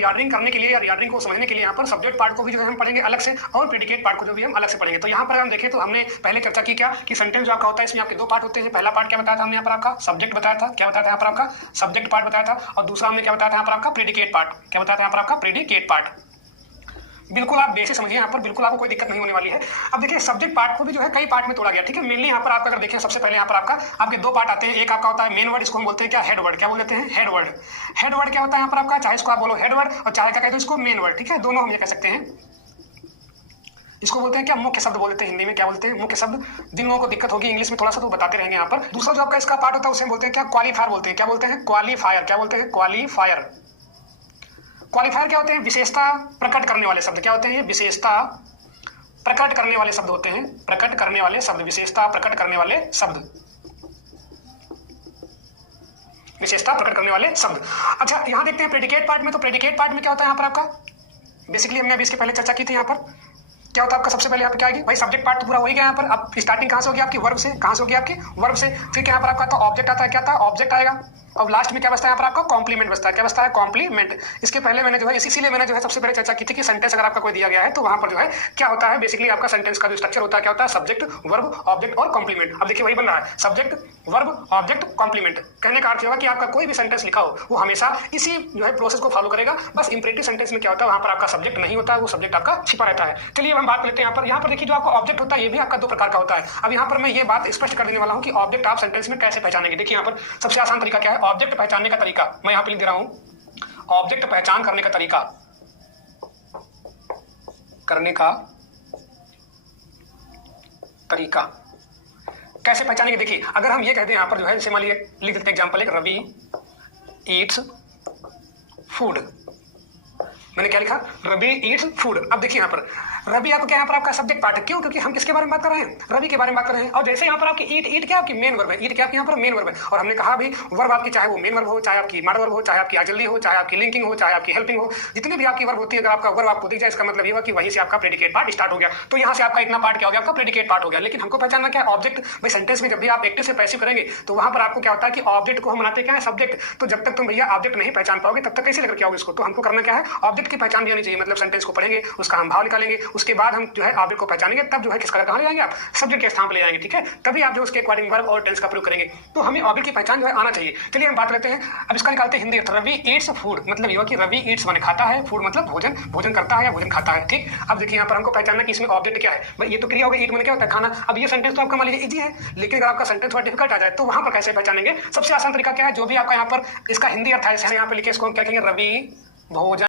Reordering करने के लिए या रीऑर्डरिंग को समझने के लिए यहाँ पर सब्जेक्ट पार्ट को भी जो है हम पढ़ेंगे अलग से और प्रेडिकेट पार्ट को जो भी हम अलग से पढ़ेंगे। तो यहाँ पर हम देखें तो हमने पहले चर्चा की क्या कि सेंटेंस जो आपका होता है इसमें आपके दो पार्ट होते हैं। पहला पार्ट क्या बताया था हमने यहाँ पर आपका सब्जेक्ट बताया था, क्या बताया था यहाँ पर आपका सब्जेक्ट पार्ट बताया था, और दूसरा हमने क्या बताया था यहाँ पर आपका प्रेडिकेट पार्ट, क्या बताया था यहाँ पर आपका प्रेडिकेट पार्ट। बिल्कुल आप बेसिक समझिए, यहाँ पर बिल्कुल आपको कोई दिक्कत नहीं होने वाली है। अब देखिए सब्जेक्ट पार्ट को भी जो है कई पार्ट में तोड़ा गया, ठीक है। मेनली यहाँ पर आपका अगर देखें सबसे पहले यहाँ पर आपका आपके दो पार्ट आते हैं। एक आपका होता है मेन वर्ड, इसको हम बोलते हैं क्या हेड वर्ड, क्या बोलते हैं हेड वर्ड। हेड वर्ड क्या होता है यहाँ पर आपका, चाहे इसको आप बोलो हेड वर्ड और चाहे क्या कहते हैं इसको मेन वर्ड, ठीक है, दोनों हम ये कह सकते हैं। इसको बोलते हैं क्या मुख्य शब्द बोलते हैं हिंदी में, क्या बोलते हैं मुख्य शब्द। जिन लोगों को दिक्कत होगी इंग्लिश में थोड़ा सा तो बताते रहेंगे यहाँ पर। दूसरा जो आपका इसका पार्ट होता है उसे बोलते हैं क्या क्वालिफायर बोलते हैं, क्या बोलते हैं क्वालिफायर, क्या बोलते हैं क्वालिफायर। क्वालिफायर क्या होते हैं, विशेषता प्रकट करने वाले शब्द, क्या होते हैं ये विशेषता प्रकट करने वाले शब्द होते हैं, प्रकट करने वाले शब्द, विशेषता प्रकट करने वाले शब्द, विशेषता प्रकट करने वाले शब्द। अच्छा यहाँ देखते हैं प्रेडिकेट पार्ट में, तो प्रेडिकेट पार्ट में क्या होता है यहाँ पर आपका बेसिकली हमने अभी इसके पहले चर्चा की थी। यहाँ पर क्या होता है आपका सबसे पहले यहाँ पर क्या आएगी भाई सब्जेक्ट पार्ट तो पूरा हो ही गया। यहाँ पर अब स्टार्टिंग कहाँ से होगी आपकी वर्ब से, कहाँ से होगी आपकी वर्ब से। फिर यहाँ पर आपका आता है ऑब्जेक्ट आता है, क्या आता है ऑब्जेक्ट आएगा। अब लास्ट में क्या बचता है यहाँ पर आपका कॉम्प्लीमेंट बचता है, क्या बचता है कॉम्प्लीमेंट। इसके पहले मैंने जो है इसीलिए मैंने जो है सबसे पहले चर्चा की थी कि सेंटेंस अगर आपका कोई दिया गया है तो वहां पर जो है क्या होता है बेसिकली आपका सेंटेंस का जो स्ट्रक्चर होता है क्या होता है सब्जेक्ट वर्ब ऑब्जेक्ट और कॉम्प्लीमेंट। अब देखिए वही बन रहा है सब्जेक्ट वर्ब ऑब्जेक्ट कॉम्प्लीमेंट। कहने का अर्थ होगा कि आपका कोई भी सेंटेंस लिखा हो वो हमेशा इसी जो है प्रोसेस को फॉलो करेगा। बस इंपरेटिव सेंटेंस में क्या होता है वहां पर आपका सब्जेक्ट नहीं होता है, वो सब्जेक्ट आपका छिपा रहता है। चलिए हम बात करते हैं यहाँ पर देखिए जो आपका ऑब्जेक्ट होता है ये भी आपका दो प्रकार का होता है। अब यहाँ पर मैं ये बात स्पष्ट कर देने वाला हूँ कि ऑब्जेक्ट आप सेंटेंस में कैसे पहचानेंगे। देखिए यहाँ पर सबसे आसान तरीका क्या है ऑब्जेक्ट पहचानने का तरीका, मैं यहाँ पे लिख दे रहा हूं ऑब्जेक्ट पहचान करने का तरीका, कैसे पहचानेंगे। देखिए अगर हम ये कहते हैं यहाँ पर जो है जैसे मान लीजिए लिख देते हैं एग्जांपल एक रवि ईट्स फूड, मैंने क्या लिखा रवि ईट्स फूड। अब देखिए यहाँ पर रवि आपको क्या यहाँ पर आपका सब्जेक्ट पार्ट है, क्यों क्योंकि हम किसके बारे में बात कर रहे हैं रवि के बारे में बात कर रहे हैं। और जैसे यहाँ पर आपकी ईट क्या आपकी मेन वर्ब है, ईट क्या आपकी यहाँ पर मेन वर्ब है। और हमने कहा भी वर्ब आपकी चाहे वो मेन वर्ब हो, चाहे आपकी मॉड वर्ब हो, चाहे आपकी ऑक्सिलरी हो, चाहे आपकी लिंकिंग हो, चाहे आपकी हेल्पिंग हो, जितनी भी आपकी वर्ब होती है अगर आपका वर्ब आपको दिख जाए इसका मतलब ये हुआ कि वहीं से आपका प्रेडिकेट पार्ट स्टार्ट हो गया। तो यहाँ से आपका इतना पार्ट क्या हो गया आपका प्रेडिकेट पार्ट हो गया। लेकिन हमको पहचानना क्या है ऑब्जेक्ट। भाई सेंटेंस में जब भी आप एक्टिव से पैसिव करेंगे तो वहां पर आपको क्या होता है कि ऑब्जेक्ट को हम बनाते क्या है सब्जेक्ट। तो जब तक तुम भैया ऑब्जेक्ट नहीं पहचान पाओगे तब तक कैसे लेकर के आओगे इसको। तो हमको करना क्या है ऑब्जेक्ट की पहचान भी होनी चाहिए। मतलब सेंटेंस को पढ़ेंगे उसका हम भाव निकालेंगे, उसके बाद हम जो है ऑब्जेक्ट को पहचानेंगे, तब जो है किसका कहाँ ले जाएंगे आप सब्जेक्ट के स्थान पर ले जाएंगे, ठीक है। तभी आप जो उसके अकॉर्डिंग वर्ब और टेंस का प्रयोग करेंगे। तो हमें ऑब्जेक्ट की पहचान जो है आना चाहिए। चलिए हम बात करते हैं अब इसका निकालते हैं हिंदी अर्थ। रवि ईट्स फूड मतलब ये कि रवि ईट्स माने खाता है, फूड मतलब भोजन, भोजन करता है या भोजन खाता है, ठीक। अब देखिए यहाँ पर हमको पहचानना कि इसमें ऑब्जेक्ट क्या है। भाई ये तो क्रिया हो गई, ईट माने क्या होता है खाना। अब ये सेंटेंस तो आपका मान लीजिए इजी है, लेकिन अगर आपका सेंटेंस थोड़ा डिफिकल्ट आ जाए तो वहां पर कैसे पहचानेंगे। सबसे आसान तरीका क्या है जो भी आपका यहाँ पर इसका हिंदी अर्थ है यहाँ पे लिखे इसको हम क्या कहेंगे रवि भोजन